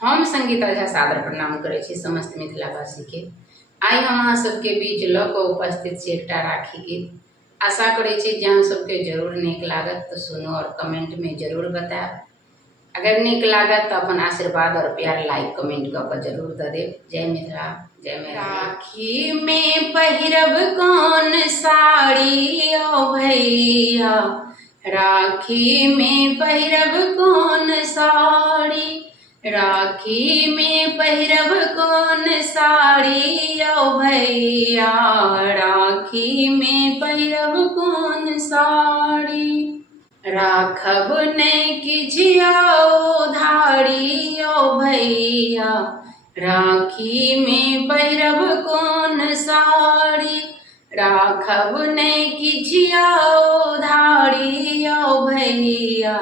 हम संगीता झा सादर प्रणाम करै छी समस्त मिथिलावासी के। आई हम अहाँ सबके बीच ल क उपस्थित छी एकटा राखी गीत। आशा करै छी जे अहाँ सबके जरूर नीक लागत तो सुनो और कमेंट में जरूर बताएब। अगर नीक लागत तो अपन आशीर्वाद और प्यार लाइक कमेंट क जरूर द देब। जय मिथिला जय मैथिली। राखी में पहिरब कौन साड़ी ओ भैया, राखी में पहिरब कौन साड़ी, राखी में पहिरब कौन साड़ी ओ भैया, राखी में पहिरब कौन साड़ी। राखब नहीं किजिया उधारी ओ भैया, राखी में पहिरब कौन साड़ी, राखब नहीं किजिया उधारी ओ भैया,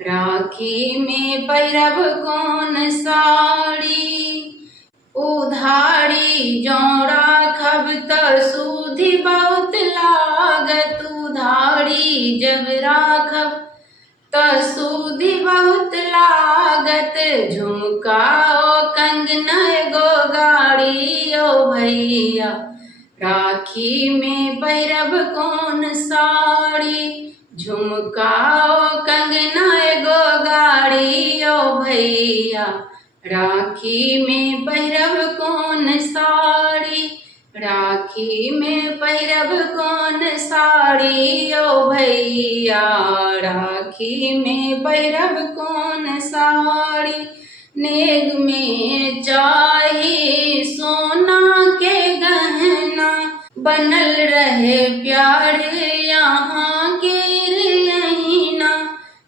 राखी में पहिरब कौन साड़ी। उधारी जो राखब त सूधि बहुत लागत, उधारी जब राखब त सूधि बहुत लागत। झुमका ओ कंगना एगो गाड़ी ओ भैया, राखी में पहिरब कौन साड़ी, झुमका ओ कंगना एगो गाड़ी ओ भैया, राखी में पहिरब कौन साड़ी, राखी में पहिरब कौन साड़ी ओ भैया, राखी में पहिरब कौन साड़ी। नेग में चाही सोना के गहना, बनल रहे प्यार यहाँ के रहीना।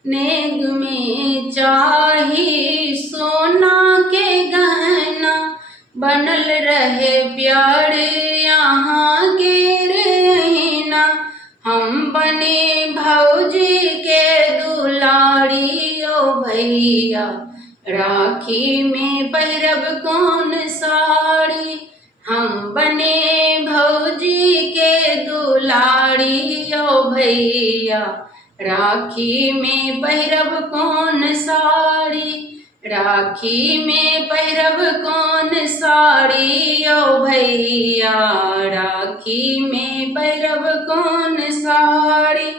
नेग में चाही सोना के गहना, बनल रहे प्यार यहाँ के रहीना। हम बने भौजी के दुलारी ओ भैया, राखी में पहिरब कौन साड़ी, हम बने भौजी के दुलारी ओ भैया, राखी में पहिरब कौन साड़ी, राखी में पहिरब कौन साड़ी ओ भैया, राखी में पहिरब कौन साड़ी।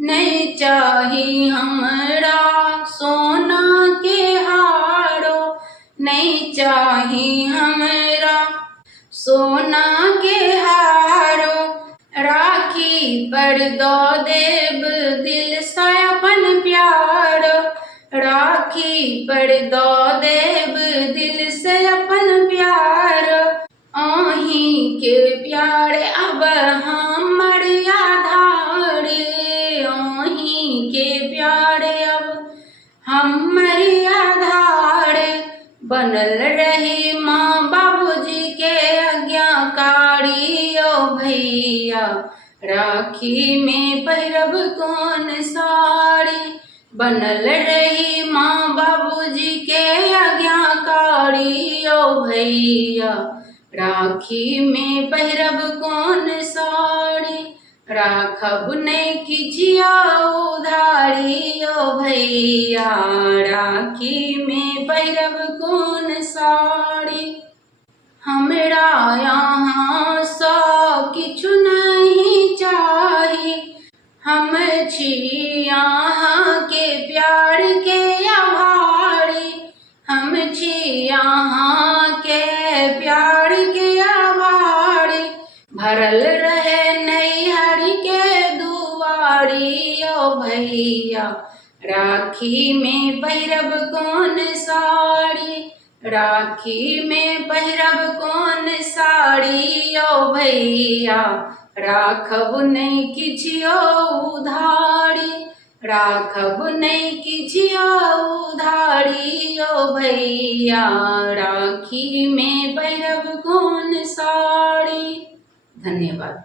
नहीं चाही हमरा सोना के हारो, नहीं चाही हमरा सोना के हारो, राखी पर दो देव दिल से अपन प्यार, राखी पर दो देव दिल से अपन प्यार। अहीं के प्यार अब हमर आधार, अहीं के प्यार अब हमर आधार। बनल रही माँ बाबूजी के आज्ञाकारी ओ भैया, राखी में पहिरब कौन साड़ी, बनल रही माँ बाबूजी के आज्ञाकारी ओ भैया, राखी में पहिरब कौन साड़ी, राखब नहीं किजिया उधारी ओ भैया, राखी में पहिरब कौन साड़ी। हमरा यहाँ सौ किछु नहीं चाही, हम छी यहाँ के प्यार के आभारी, हम छी यहाँ के प्यार के आभारी। भरल रहे नैहर के दुआरी ओ भैया, राखी में पहिरब कौन साड़ी, राखी में पहिरब कौन साड़ी ओ भैया, राखब नहीं किजियो उधारी, राखब नहीं किजियो उधारी ओ भैया, राखी में पहिरब कौन साड़ी। धन्यवाद।